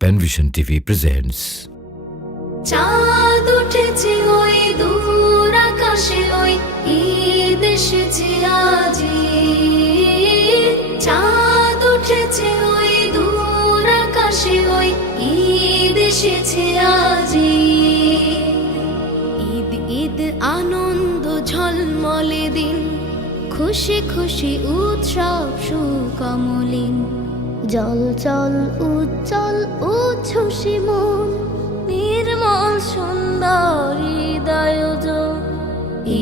Panvision TV presents. চাঁদ উঠেছে ওই দূর আকাশে, ওই ঈদ এসেছে আজি। চাঁদ উঠেছে ওই দূর আকাশে, ওই ঈদ এসেছে আজি। ঈদ ঈদ আনন্দ ঝলমলে দিন, খুশি খুশি উৎসব সুকমলিন। জল জল উজ্জ্বল উচ্ছ্বসী মন, নির্মল সুন্দর হৃদয়।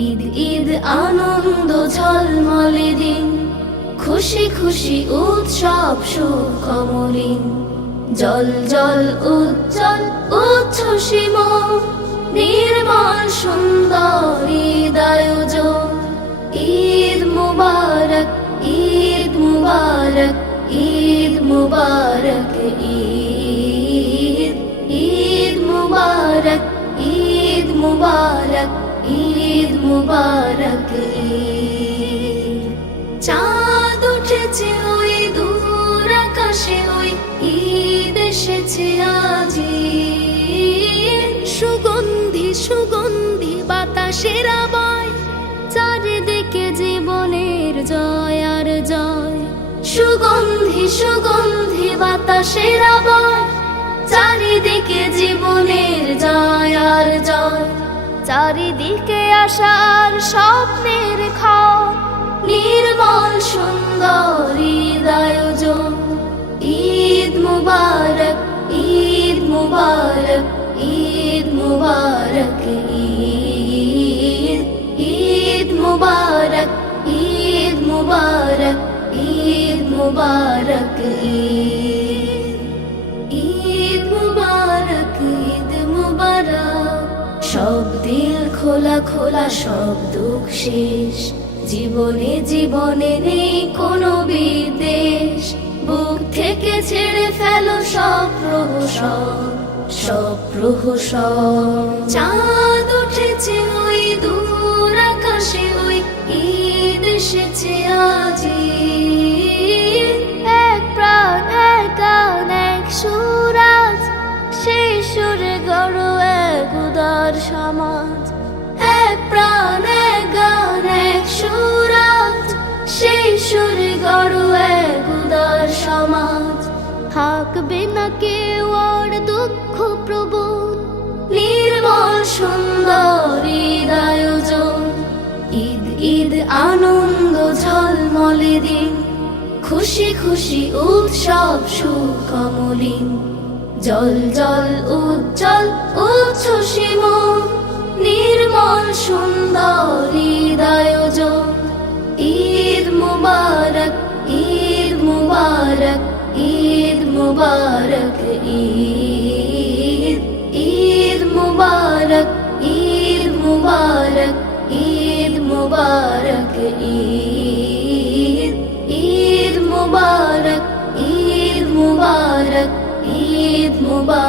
ঈদ ঈদ আনন্দ ঝলমলে দিন, খুশি খুশি উৎসব সুকমলিন। জল জল উজ্জ্বল উচ্ছ্বসী মন, নির্মল সুন্দর হৃদয়। ঈদ মুবারক, ঈদ মুবারক, ঈদ মুবারক, ঈদ ঈদ মুবারক, ঈদ মুবারক, ঈদ মুবারক। চাঁদ উঠেছে ওই দূর আকাশে, ওই ঈদ এসেছে আজি। সুগন্ধি সুগন্ধি বাতাসের আবয়, চারিদিকে জীবনের জয় আর জয়। সুগন্ধি সুগন্ধি বাতাসের আবয়, চারিদিকে জীবনের জয় আর জয়। চারিদিকে আশার স্বপ্নের ঘর, নির্মল সুন্দর হৃদয়। ঈদ মুবারক, ঈদ মুবারক, ঈদ মুবারক, ঈদ ঈদ মুবারক, ঈদ মুবারক, ঈদ মুবারক, ঈদ মুবারক, ঈদ মুবারক। সব দিল খোলা খোলা, সব দুঃখ শেষ, জীবনে জীবনে নেই কোনো বিদ্বেষ। বুক থেকে ছেড়ে ফেলো সব প্রহসন, সব প্রহসন। চাঁদ উঠেছে ওই দূর আকাশে, ওই ঈদ এসেছে আজি। এক প্রাণ এক গান এক সুরাজ, সেই সুরে গড়ো এক উদার সমাজ। এক প্রাণ এক গান এক সুরাজ, সেই সুরে গড়ো এক উদার সমাজ। থাকবে না কেউ আর দুঃখ প্রবণ, নির্মল সুন্দর হৃদয়। ঈদ ঈদ আনন্দ ঝলমলে দিন, খুশি খুশি উৎসব সুকমলিন। জল জল উজ্জ্বল উচ্ছ্বসী মন, নির্মল সুন্দর হৃদয়। ঈদ মুবারক, ঈদ মুবারক, ঈদ মুবারক, ঈদ ঈদ মুবারক, ঈদ মুবারক, ঈদ মুবারক, ঈদ ঈদ মুবারক, ঈদ মুবারক, ঈদ মুবারক।